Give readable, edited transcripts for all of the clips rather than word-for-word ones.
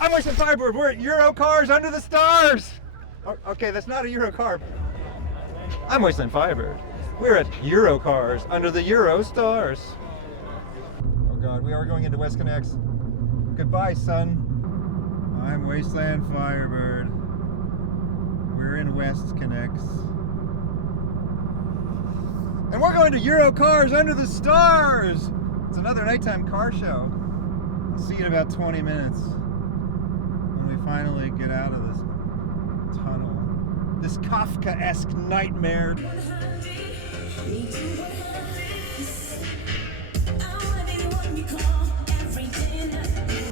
I'm WastelandFirebird. We're at Euro Cars Under the Stars. Okay, that's not a Euro car. I'm WastelandFirebird. We're at Euro Cars Under the Euro Stars. Oh God, we are going into West Connects. Goodbye, son. I'm WastelandFirebird. We're in West Connects. And we're going to Euro Cars Under the Stars. It's another nighttime car show. I'll see you in about 20 minutes when we finally get out of this tunnel. This Kafkaesque nightmare.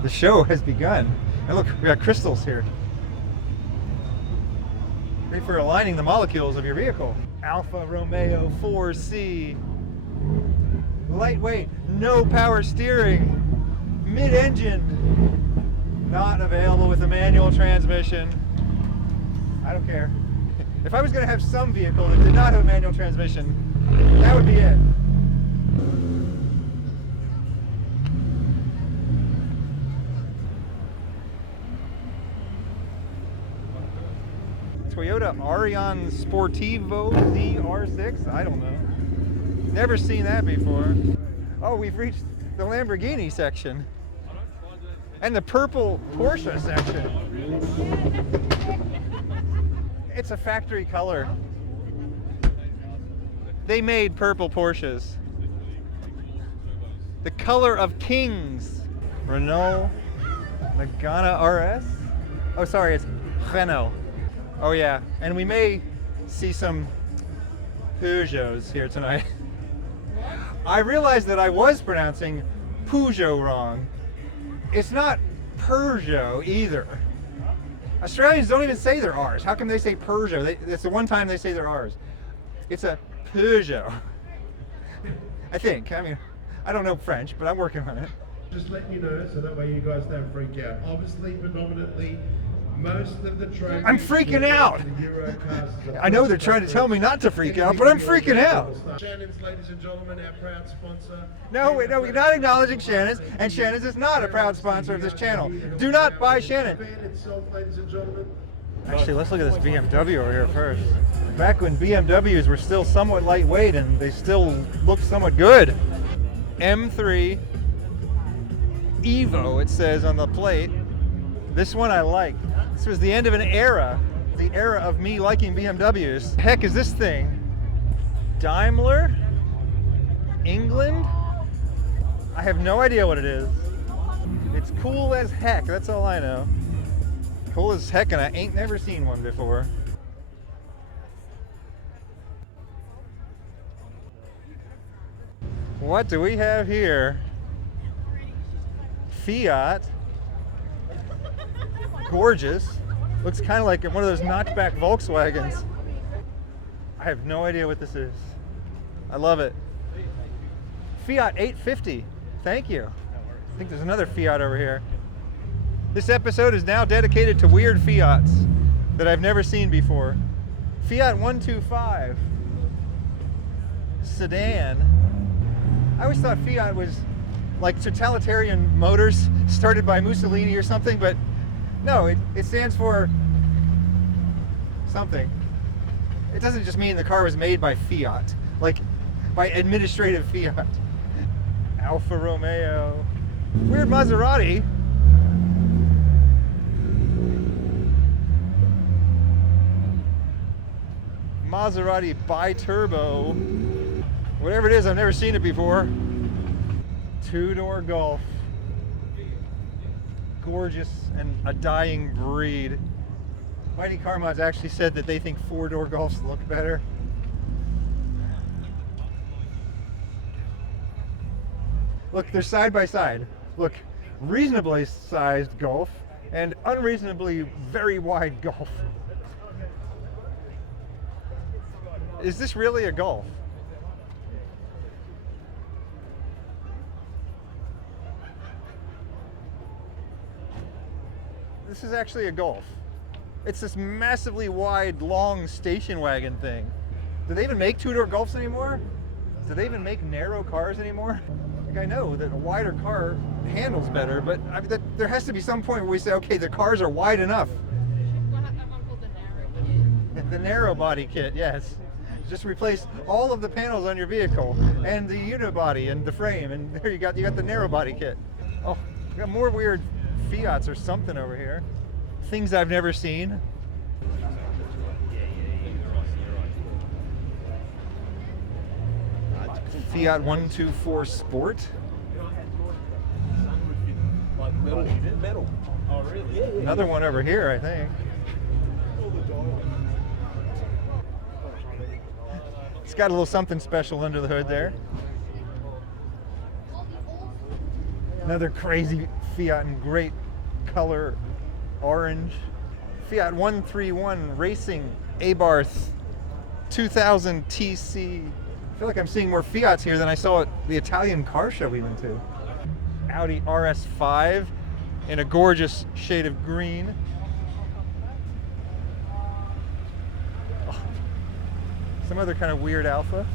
The show has begun. And look, we got crystals here. Great for aligning the molecules of your vehicle. Alfa Romeo 4C. Lightweight, no power steering. Mid-engine. Not available with a manual transmission. I don't care. If I was going to have some vehicle that did not have a manual transmission, that would be it. Toyota Arion Sportivo ZR6? I don't know. Never seen that before. Oh, we've reached the Lamborghini section. And the purple Porsche section. It's a factory color. They made purple Porsches. The color of kings. Renault Megane RS? Oh, sorry, it's Renault. Oh yeah, and we may see some Peugeots here tonight. I realized that I was pronouncing Peugeot wrong. It's not Peugeot either. Australians don't even say they're ours. How come they say Peugeot? It's the one time they say they're ours. It's a Peugeot. I think. I mean, I don't know French, but I'm working on it. Just letting you know, so that way you guys don't freak out. Obviously, predominantly, most of the trade. I'm freaking out. I know they're trying to tell me not to freak out, but I'm freaking out. Shannon's, ladies and gentlemen, our proud sponsor. No, we're not acknowledging Shannon's, and Shannon's is not a proud sponsor of this channel. Do not buy Shannon. Actually, let's look at this BMW over here first. Back when BMWs were still somewhat lightweight and they still looked somewhat good. M3 Evo, it says on the plate. This one I like. This was the end of an era. The era of me liking BMWs. The heck is this thing? Daimler? England? I have no idea what it is. It's cool as heck, that's all I know. Cool as heck, and I ain't never seen one before. What do we have here? Fiat. Gorgeous. Looks kind of like one of those notchback Volkswagens. I have no idea what this is. I love it. Fiat 850. Thank you. I think there's another Fiat over here. This episode is now dedicated to weird Fiats that I've never seen before. Fiat 125. Sedan. I always thought Fiat was like totalitarian motors started by Mussolini or something, but no, it stands for something. It doesn't just mean the car was made by Fiat, like by administrative Fiat. Alfa Romeo. Weird Maserati. Maserati bi-turbo. Whatever it is, I've never seen it before. Two-door Golf. Gorgeous and a dying breed. Mighty Car Mods actually said that they think four-door Golfs look better. Look, they're side by side. Look, reasonably sized Golf and unreasonably very wide Golf. Is this really a Golf? This is actually a Golf. It's this massively wide, long station wagon thing. Do they even make two-door Golfs anymore? Do they even make narrow cars anymore? Like, I know that a wider car handles better, but I mean, there has to be some point where we say, okay, the cars are wide enough. One called the narrow kit. The narrow body kit, yes. Just replace all of the panels on your vehicle and the unibody and the frame, and there you got the narrow body kit. Oh, we got more weird Fiats or something over here. Things I've never seen. Fiat 124 Sport. Metal. Oh, really? Another one over here, I think. It's got a little something special under the hood there. Another crazy Fiat in great color orange. Fiat 131 Racing Abarth 2000 TC. I feel like I'm seeing more Fiats here than I saw at the Italian car show we went to. Audi RS5 in a gorgeous shade of green. Oh, some other kind of weird Alpha.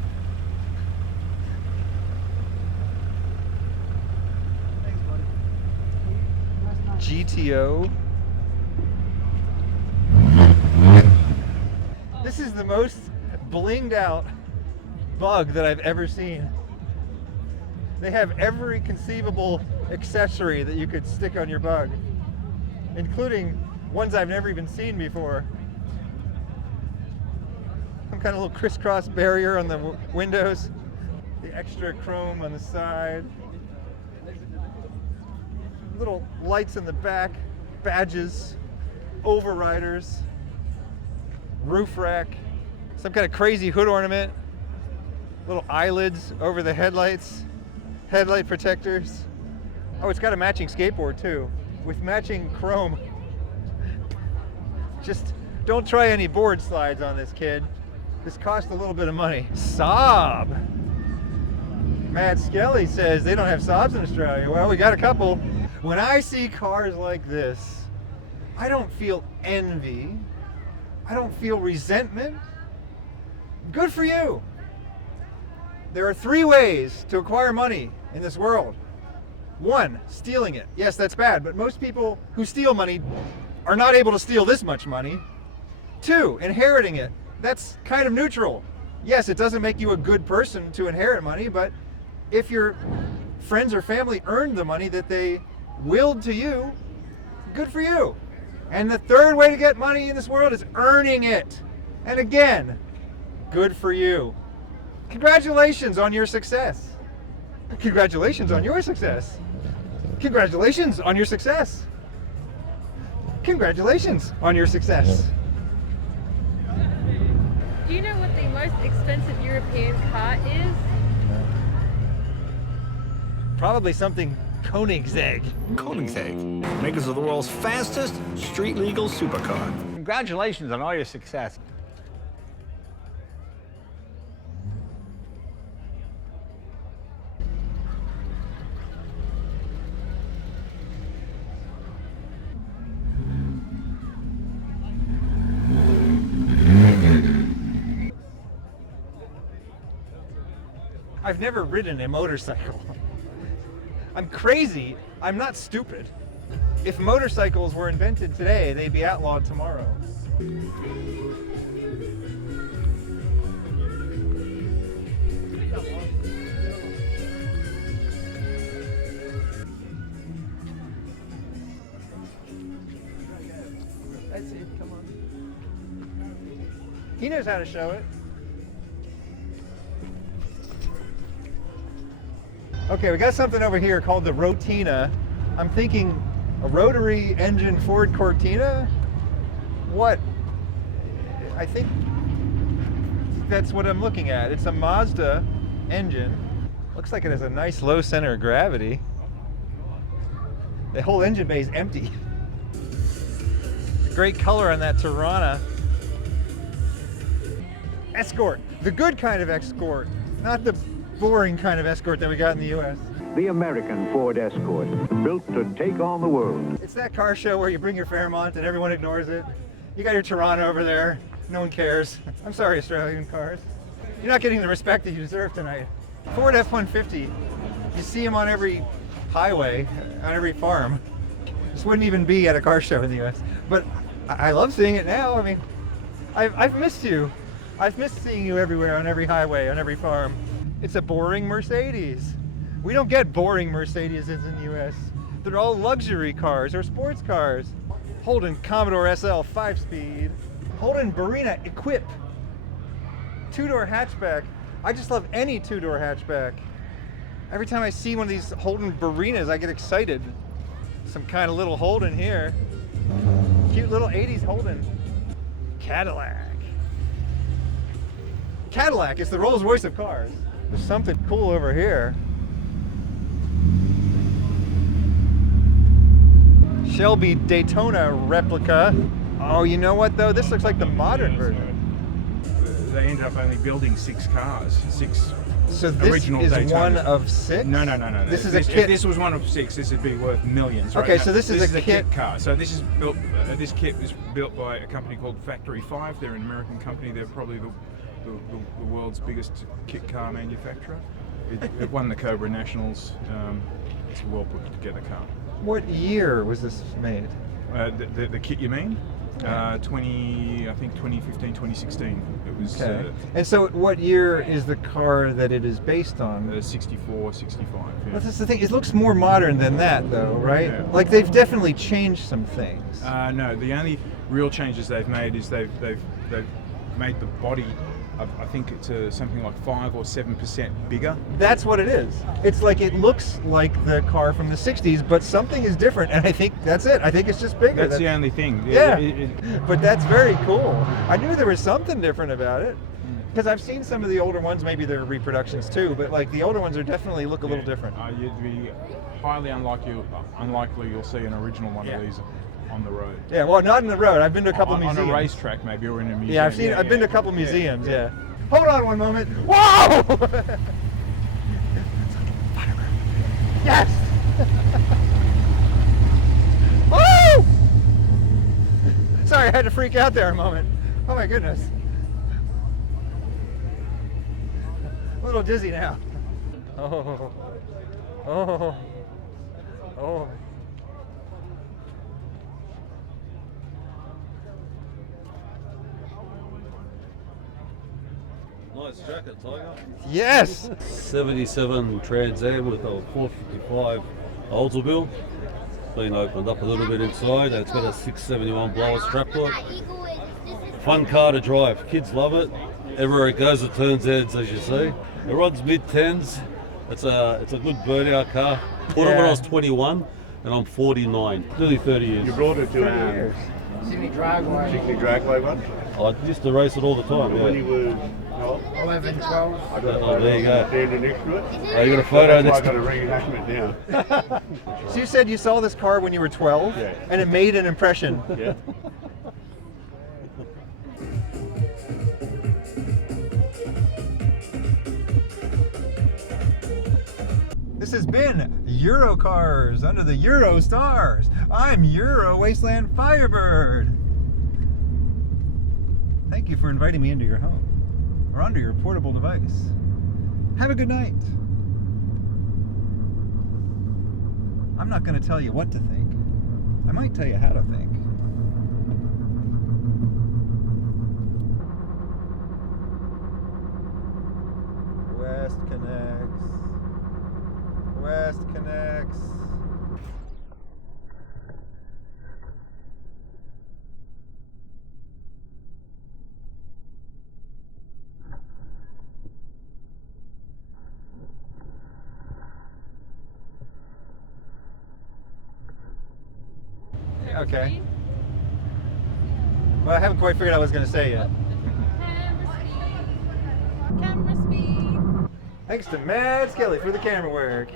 GTO. This is the most blinged out Bug that I've ever seen. They have every conceivable accessory that you could stick on your Bug, including ones I've never even seen before. Some kind of little crisscross barrier on the windows, the extra chrome on the side, little lights in the back, badges, overriders, roof rack, some kind of crazy hood ornament, little eyelids over the headlights, headlight protectors. Oh, it's got a matching skateboard too, with matching chrome. Just don't try any board slides on this, kid. This cost a little bit of money. Saab. Matt Skelly says they don't have Saabs in Australia. Well, we got a couple. When I see cars like this, I don't feel envy. I don't feel resentment. Good for you. There are 3 ways to acquire money in this world. 1, stealing it. Yes, that's bad, but most people who steal money are not able to steal this much money. 2, inheriting it. That's kind of neutral. Yes, it doesn't make you a good person to inherit money, but if your friends or family earned the money that they willed to you, good for you. And the 3rd way to get money in this world is earning it. And again, good for you. Congratulations on your success. Congratulations on your success. Congratulations on your success. Congratulations on your success. Do you know what the most expensive European car is? Probably something Koenigsegg. Koenigsegg, makers of the world's fastest street-legal supercar. Congratulations on all your success. I've never ridden a motorcycle. I'm crazy. I'm not stupid. If motorcycles were invented today, they'd be outlawed tomorrow. That's it, come on. He knows how to show it. Okay, we got something over here called the Rotina. I'm thinking a rotary engine Ford Cortina? What? I think that's what I'm looking at. It's a Mazda engine. Looks like it has a nice low center of gravity. The whole engine bay is empty. Great color on that Tirana. Escort, the good kind of Escort, not the boring kind of Escort that we got in the U.S. The American Ford Escort, built to take on the world. It's that car show where you bring your Fairmont and everyone ignores it. You got your Tirana over there, no one cares. I'm sorry, Australian cars. You're not getting the respect that you deserve tonight. Ford F-150 You see them on every highway, on every farm. This wouldn't even be at a car show in the U.S. But I love seeing it now. I mean, I've missed you. I've missed seeing you everywhere, on every highway, on every farm. It's a boring Mercedes. We don't get boring Mercedes in the U.S. They're all luxury cars or sports cars. Holden Commodore SL 5-speed. Holden Barina Equip. 2-door hatchback. I just love any 2-door hatchback. Every time I see one of these Holden Barinas, I get excited. Some kind of little Holden here. Cute little 80s Holden. Cadillac. Cadillac is the Rolls Royce of cars. There's something cool over here. Shelby Daytona replica. Oh, you know what though? This looks like the modern version. They ended up only building 6 cars. 6 So this original is Daytonas. one of 6? No. This is a If kit. this was one of 6, this would be worth millions. Right? Okay, No, so this is a kit car. So this is built. This kit was built by a company called Factory 5. They're an American company. They're probably the world's biggest kit car manufacturer. It won the Cobra Nationals. It's a well put together car. What year was this made? The kit you mean? I think 2015, 2016. It was And so what year is the car that it is based on? 64, 65. Yeah. Well, that's the thing. It looks more modern than that, though, right? Yeah. Like they've definitely changed some things. No, the only real changes they've made is they've made the body. I think it's something like 5 or 7% bigger. That's what it is. It's like it looks like the car from the 60s, but something is different, and I think that's it. I think it's just bigger. That's the only thing. Yeah, but that's very cool. I knew there was something different about it. Because I've seen some of the older ones, maybe they're reproductions too, but like the older ones are definitely look a little different. You'd be highly unlikely you'll see an original one of these on the road. Yeah, well, not in the road. I've been to a couple museums. On a racetrack maybe, or in a museum. Yeah, I've been to a couple museums, yeah. Hold on one moment. Whoa! Yes! Woo! Sorry, I had to freak out there a moment. Oh my goodness. A little dizzy now. Oh. Oh. Oh. Nice jacket, Tiger. Yes! 77 Trans Am with a 455 Oldsmobile. Been opened up a little bit inside. It's got a 671 blower strap on. Fun car to drive. Kids love it. Everywhere it goes, it turns heads, as you see. It runs mid-10s. It's a good burnout car. Bought it when I was 21, and I'm 49. Nearly 30 years. You brought it to Sydney Dragway. Sydney Dragway one? I used to race it all the time. When Yeah. you were 11, 12. I got a Oh, there you go. standing next to it. Oh, you got a photo That's next why I to got a reenactment now. So you said you saw this car when you were 12, Yeah. and it made an impression. Yeah. This has been Eurocars under the Euro stars. I'm Euro Wasteland Firebird. Thank you for inviting me into your home or onto your portable device. Have a good night. I'm not going to tell you what to think. I might tell you how to think. West connects. West connects. Okay. Well, I haven't quite figured out what I was going to say yet. Camera speed. Thanks to Mad Skelly for the camera work.